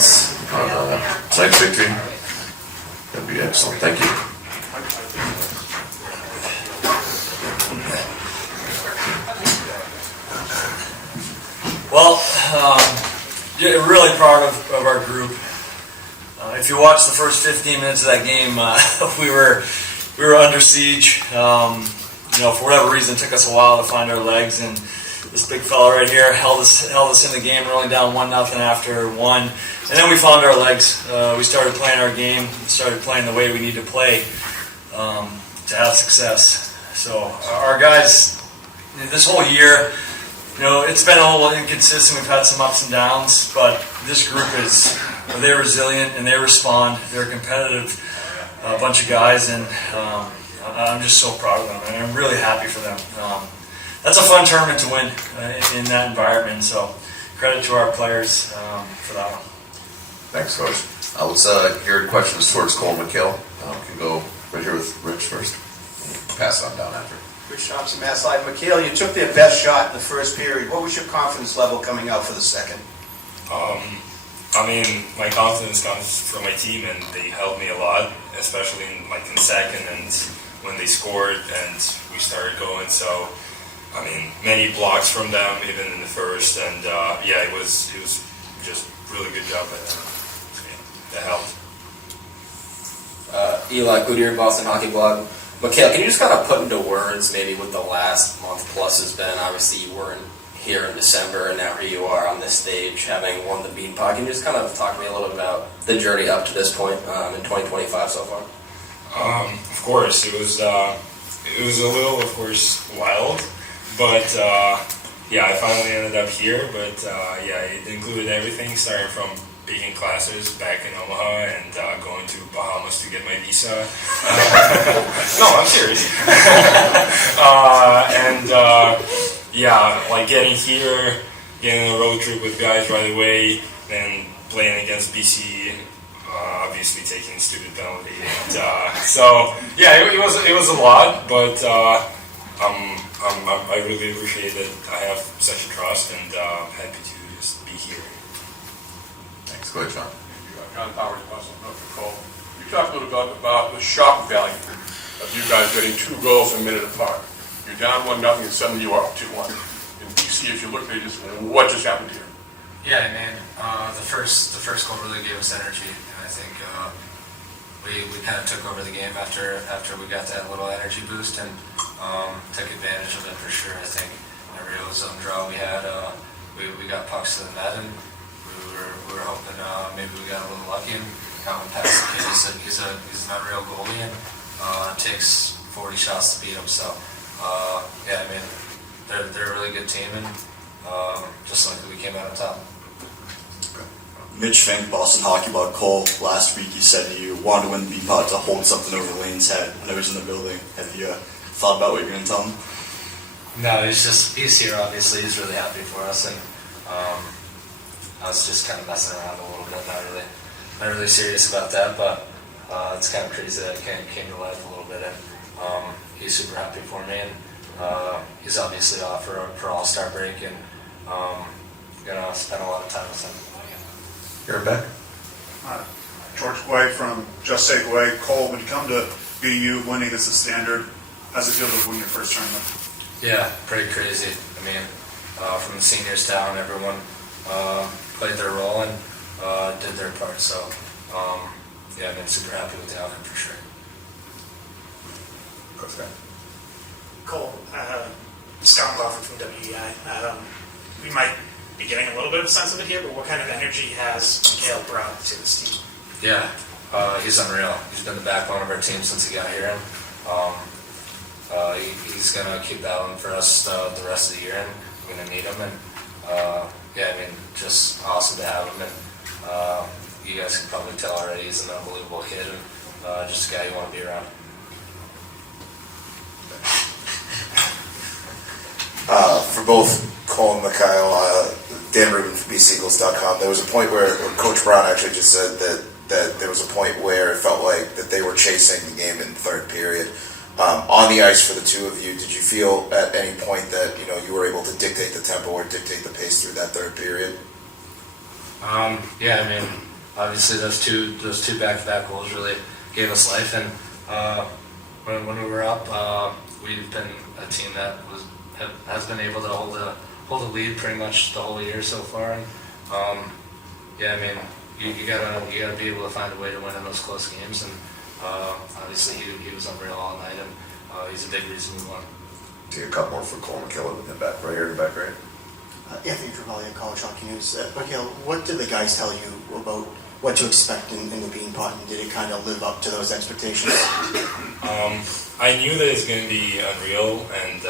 thoughts on tonight's victory? That'd be excellent. Thank you. Well, really proud of our group. If you watch the first 15 minutes of that game, we were under siege. For whatever reason, it took us a while to find our legs, and this big fella right here held us in the game, rolling down 1-0 after one, and then we found our legs. We started playing our game, started playing the way we need to play to have success. So our guys, this whole year, it's been a little inconsistent. We've had some ups and downs, but this group they're resilient and they respond. They're a competitive bunch of guys, and I'm just so proud of them, and I'm really happy for them. That's a fun tournament to win in that environment, so credit to our players for that one. Thanks, Coach. Let's hear questions towards Cole and Mikhail. We can go right here with Rich first. Pass it on down after. Rich Thompson, Mass Live. Mikhail, you took their best shot in the first period. What was your confidence level coming out for the second? My confidence comes from my team, and they helped me a lot, especially in second and when they scored and we started going. So, many blocks from them even in the first, and it was just really good job by them. That helped. Eli Goodyear, Boston Hockey Blog. Mikhail, can you just kind of put into words maybe what the last month plus has been? Obviously, you weren't here in December, and now here you are on this stage, having won the Beanpot. Can you just kind of talk to me a little bit about the journey up to this point in 2025 so far? Of course, it was a little, of course, wild, but I finally ended up here. But it included everything, starting from taking classes back in Omaha and going to Bahamas to get my visa. No, I'm serious. Getting here, getting a road trip with guys right away, then playing against BC, obviously taking student penalty. And, it was a lot, but I really appreciate that I have such a trust, and happy to just be here. Thanks. Go ahead, John. John Powers, Boston Cole. You talked a little bit about the shock value of you guys getting 2 goals a minute apart. You're down 1-0, and suddenly you are up 2-1. In BC, if you look at it, what just happened here? Yeah, man. The first goal really gave us energy, and I think we kind of took over the game after we got that little energy boost, and took advantage of it for sure. I think every zone draw we had, we got pucks to the net, and we were hoping maybe we got a little lucky and got one past the kid. He's an unreal goalie, and it takes 40 shots to beat him. So they're a really good team, and just like we came out on top. Mitch Fink, Boston Hockey Blog. Cole, last week you said you wanted to win the Beanpot to hold something over Lane's head when he was in the building. Have you thought about what you're going to tell him? No, he's here obviously. He's really happy for us, and I was just kind of messing around a little bit, not really serious about that, but it's kind of crazy that it came to life a little bit, and he's super happy for me, and he's obviously off for All-Star break, and gonna spend a lot of time with him. You're back. George Guay from Just Say Guay. Cole, when you come to BU, winning is the standard. How's it feel to win your first tournament? Yeah, pretty crazy. From the seniors down, everyone played their role and did their part. So, I've been super happy with the outcome for sure. Cole, Scott Lawford from WEI. We might be getting a little bit of a sense of it here, but what kind of energy has Mikhail brought to this team? Yeah, he's unreal. He's been the backbone of our team since he got here. He's going to keep battling for us the rest of the year, and we're going to need him. And just awesome to have him. And you guys can probably tell already he's an unbelievable kid, and just a guy you want to be around. For both Cole and Mikhail, Dan Rubin from BCEagles.com, there was a point where Coach Brown actually just said that there was a point where it felt like that they were chasing the game in third period. On the ice for the two of you, did you feel at any point that you were able to dictate the tempo or dictate the pace through that third period? obviously those two back-to-back goals really gave us life. And when we were up, we've been a team that has been able to hold a lead pretty much the whole year so far. And yeah, I mean, you gotta be able to find a way to win in those close games. And obviously he was unreal all night, and he's a big reason we won. Take a couple more for Cole Mikhail in the back, right here in the back, right? Anthony Travaglia, College Hockey News. Mikhail, what did the guys tell you about what to expect in the Beanpot, and did it kind of live up to those expectations? I knew that it's going to be unreal, and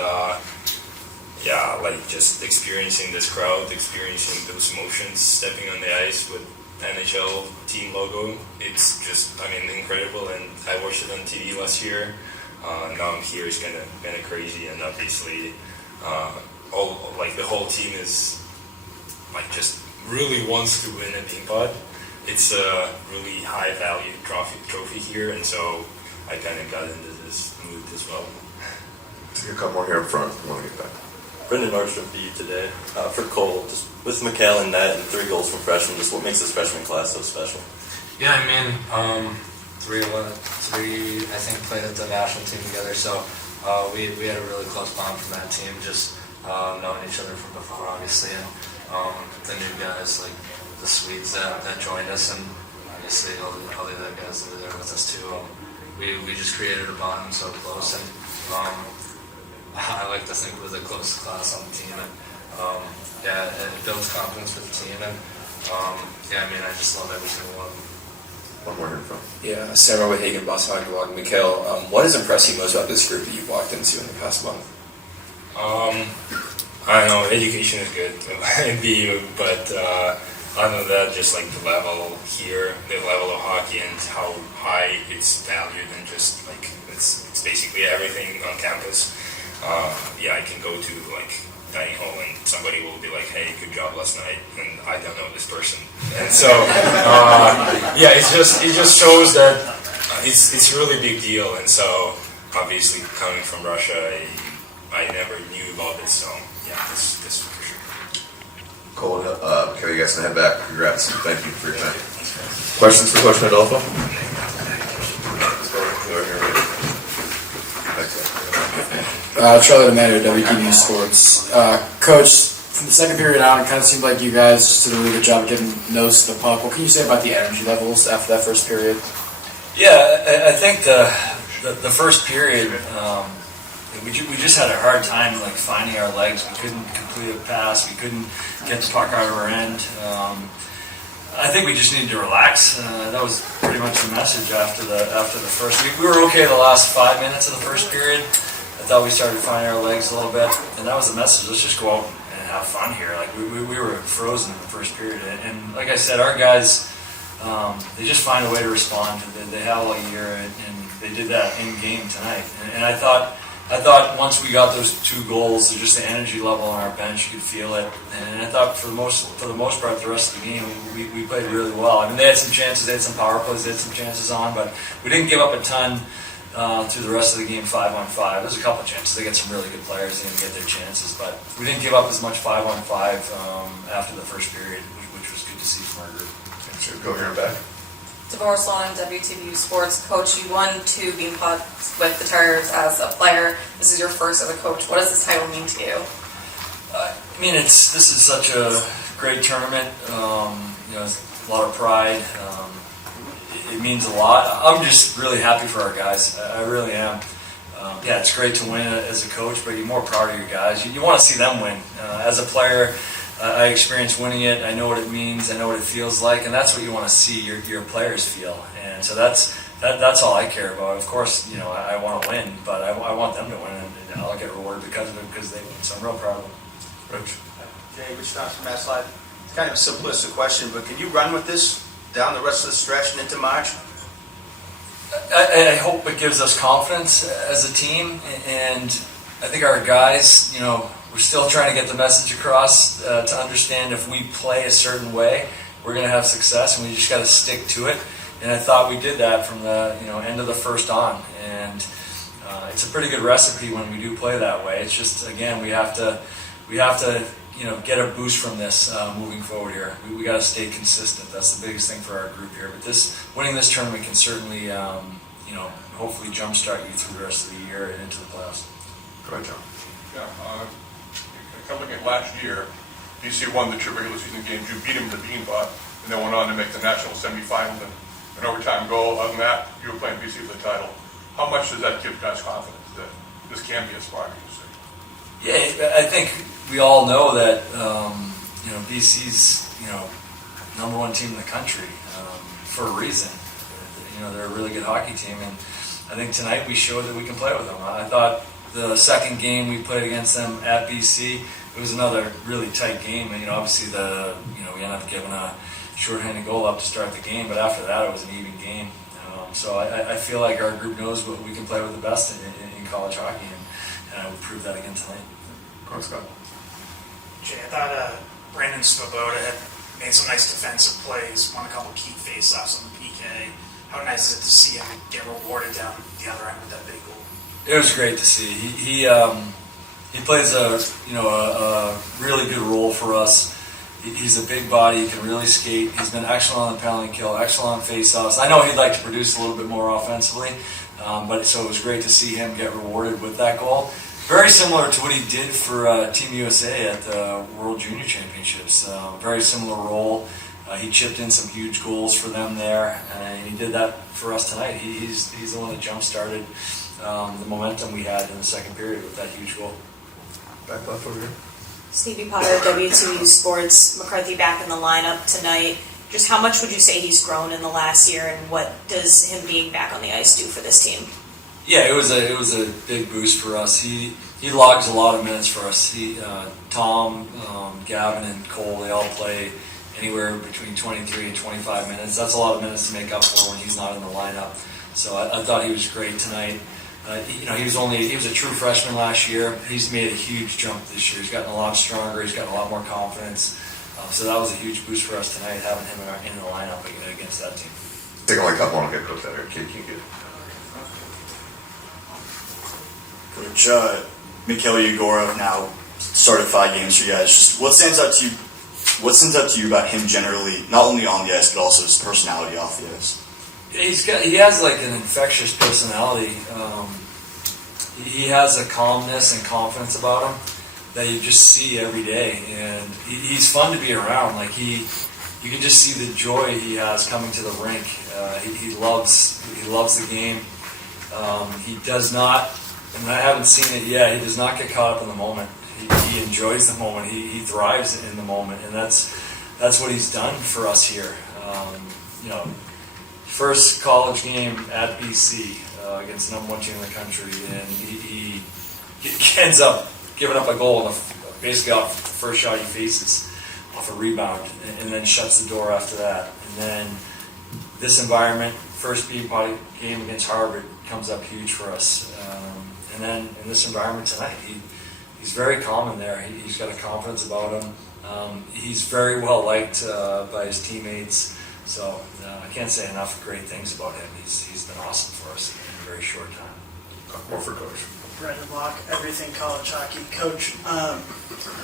yeah, like just experiencing this crowd, experiencing those emotions, stepping on the ice with NHL team logo, it's just, I mean, incredible. And I watched it on TV last year. Now I'm here, it's kind of crazy, and obviously the whole team is like just really wants to win a Beanpot. It's a really high value trophy here, and so I kind of got into this mood as well. Take a couple more here up front. I want to get back. Brendan Nordstrom for you today. For Cole, just with Mikhail in net and 3 goals from freshmen, just what makes this freshman class so special? Yeah, I mean, three I think played at the national team together, so we had a really close bond from that team, just knowing each other from before, obviously, and the new guys like the Swedes that joined us, and obviously all the other guys that were there with us too. We just created a bond so close, and I like to think we're the closest class on the team, and yeah, it builds confidence with the team, and yeah, I mean, I just love every single one. One more here in front. Yeah, Sarah with Hagen, Boston Hockey Blog. Mikhail, what has impressed you most about this group that you've walked into in the past month? I don't know, education is good in BU, but other than that, just like the level here, the level of hockey and how high it's valued, and just like it's basically everything on campus. Yeah, I can go to like dining hall and somebody will be like, "Hey, good job last night," and I don't know this person, and so yeah, it just shows that it's a really big deal, and so obviously coming from Russia, I never knew about it, so yeah, this for sure. Cole, Mikhail, you guys can head back. Congrats. Thank you for your time. Questions for Coach Pandolfo? Charlie Demander, WTV Sports. Coach, from the second period on, it kind of seemed like you guys just did a really good job of getting nose to the puck. What can you say about the energy levels after that first period? Yeah, I think the first period, we just had a hard time like finding our legs. We couldn't complete a pass. We couldn't get the puck out of our end. I think we just needed to relax. That was pretty much the message after the first. We were okay the last 5 minutes of the first period. I thought we started finding our legs a little bit, and that was the message. Let's just go out and have fun here. Like we were frozen in the first period, and like I said, our guys, they just find a way to respond. They have all year, and they did that in game tonight. And I thought once we got those 2 goals, just the energy level on our bench, you could feel it. And I thought for the most part, the rest of the game, we played really well. I mean, they had some chances, they had some power plays, they had some chances on, but we didn't give up a ton. Through the rest of the game 5-on-5. There's a couple chances. They got some really good players. They didn't get their chances, but we didn't give up as much 5-on-5 after the first period, which was good to see from our group. Should we go here and back? Deborah Sloan, WTV Sports. Coach, you won 2 Beanpots with the Terriers as a player. This is your first as a coach. What does this title mean to you? I mean, this is such a great tournament. It's a lot of pride. It means a lot. I'm just really happy for our guys. I really am. Yeah, it's great to win as a coach, but you're more proud of your guys. You want to see them win. As a player, I experienced winning it. I know what it means. I know what it feels like, and that's what you want to see your players feel. And so that's all I care about. Of course, I want to win, but I want them to win, and I'll get rewarded because of it because they win. So I'm real proud of them. Rich. Jay, Rich Thompson, Mass Live. It's kind of a simplistic question, but can you run with this down the rest of the stretch and into March? I hope it gives us confidence as a team, and I think our guys, we're still trying to get the message across to understand if we play a certain way, we're going to have success, and we just got to stick to it. And I thought we did that from the end of the first on, and it's a pretty good recipe when we do play that way. It's just, again, we have to get a boost from this moving forward here. We got to stay consistent. That's the biggest thing for our group here. But winning this tournament can certainly, hopefully jumpstart you through the rest of the year and into the playoffs. Go ahead, John. Yeah, looking at last year, BC won the two regular season games. You beat them in the Beanpot, and then went on to make the national semifinal and an overtime goal. Other than that, you were playing BC for the title. How much does that give guys confidence that this can be a spark? Yeah, I think we all know that BC's number one team in the country for a reason. They're a really good hockey team, and I think tonight we showed that we can play with them. I thought the second game we played against them at BC, it was another really tight game, and obviously we ended up giving a shorthanded goal up to start the game, but after that it was an even game. So I feel like our group knows what we can play with the best in college hockey, and I would prove that again tonight. Go on, Scott. Jay, I thought Brandon Svoboda had made some nice defensive plays, won a couple key face-offs on the PK. How nice is it to see him get rewarded down the other end with that big goal? It was great to see. He plays a really good role for us. He's a big body. He can really skate. He's been excellent on the penalty kill, excellent on face-offs. I know he'd like to produce a little bit more offensively, but so it was great to see him get rewarded with that goal. Very similar to what he did for Team USA at the World Junior Championships. Very similar role. He chipped in some huge goals for them there, and he did that for us tonight. He's the one that jump-started the momentum we had in the second period with that huge goal. Back left over here. Stevie Potter, WTU Sports. McCarthy back in the lineup tonight. Just how much would you say he's grown in the last year, and what does him being back on the ice do for this team? Yeah, it was a big boost for us. He logs a lot of minutes for us. Tom, Gavin, and Cole, they all play anywhere between 23 and 25 minutes. That's a lot of minutes to make up for when he's not in the lineup. So I thought he was great tonight. He was a true freshman last year. He's made a huge jump this year. He's gotten a lot stronger. He's gotten a lot more confidence. So that was a huge boost for us tonight, having him in the lineup against that team. Take only a couple more and get coach out here. Kid, can you get Coach, Mikhail Yegorov now started 5 games for you guys. Just what stands out to you? What stands out to you about him generally, not only on the ice but also his personality off the ice? He has like an infectious personality. He has a calmness and confidence about him that you just see every day, and he's fun to be around. Like you can just see the joy he has coming to the rink. He loves the game. He does not, and I haven't seen it yet. He does not get caught up in the moment. He enjoys the moment. He thrives in the moment, and that's what he's done for us here. First college game at BC against the number one team in the country, and he ends up giving up a goal basically off the first shot he faces, off a rebound, and then shuts the door after that. And then this environment, first Beanpot game against Harvard, comes up huge for us. And then in this environment tonight, he's very calm in there. He's got a confidence about him. He's very well liked by his teammates. So I can't say enough great things about him. He's been awesome for us in a very short time. more for Coach? Brendan Locke, Everything College Hockey. Coach,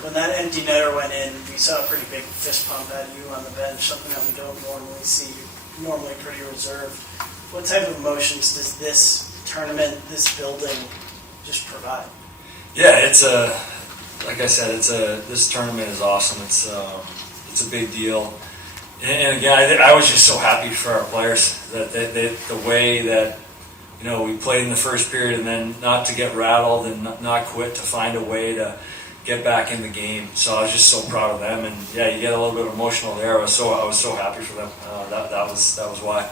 when that empty netter went in, we saw a pretty big fist pump at you on the bench, something that we don't normally see. You're normally pretty reserved. What type of emotions does this tournament, this building, just provide? Yeah, like I said, this tournament is awesome. It's a big deal. And again, I was just so happy for our players that the way that we played in the first period, and then not to get rattled and not quit, to find a way to get back in the game. So I was just so proud of them, and yeah, you get a little bit emotional there. I was so happy for them. That was why.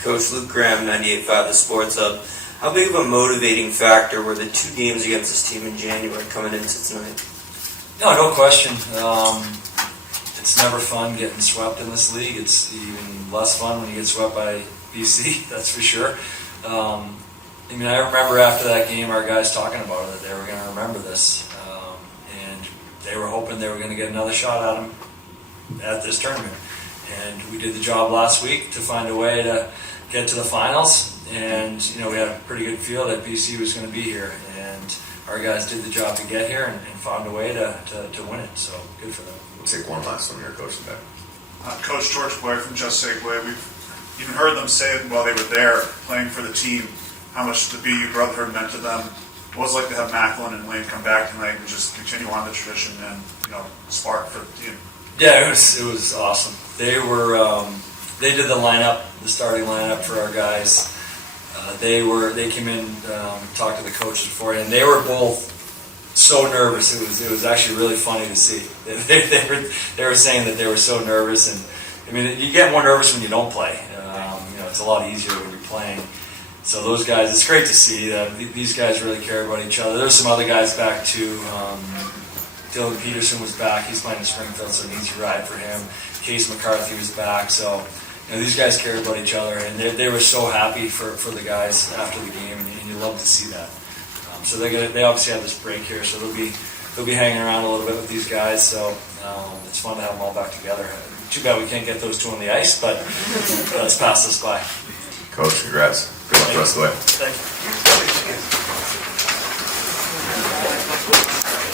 Coach Luke Graham, 98.5 The Sports Hub. How big of a motivating factor were the 2 games against this team in January coming into tonight? No question. It's never fun getting swept in this league. It's even less fun when you get swept by BC, that's for sure. I remember after that game our guys talking about it, that they were going to remember this. And they were hoping they were going to get another shot at them at this tournament. And we did the job last week to find a way to get to the finals. And we had a pretty good feel that BC was going to be here. And our guys did the job to get here and found a way to win it. So good for them. We'll take one last one here, Coach. Coach George Boy from Just Say Boy, we've even heard them say it while they were there playing for the team, how much the BU brotherhood meant to them. What was it like to have Macklin and Lane come back tonight and just continue on the tradition and, spark for the team? Yeah, it was awesome. They did the starting lineup for our guys. They came in, talked to the coaches before, and they were both so nervous. It was actually really funny to see. They were saying that they were so nervous, and I mean, you get more nervous when you don't play. It's a lot easier when you're playing. So those guys, it's great to see. These guys really care about each other. There's some other guys back too. Dylan Peterson was back. He's playing in Springfield, so an easy ride for him. Case McCarthy was back. So these guys care about each other, and they were so happy for the guys after the game, and you love to see that. So they obviously have this break here, so they'll be hanging around a little bit with these guys. So it's fun to have them all back together. Too bad we can't get those two on the ice, but let's pass this by. Coach, congrats. Good luck the rest of the way. Thank you.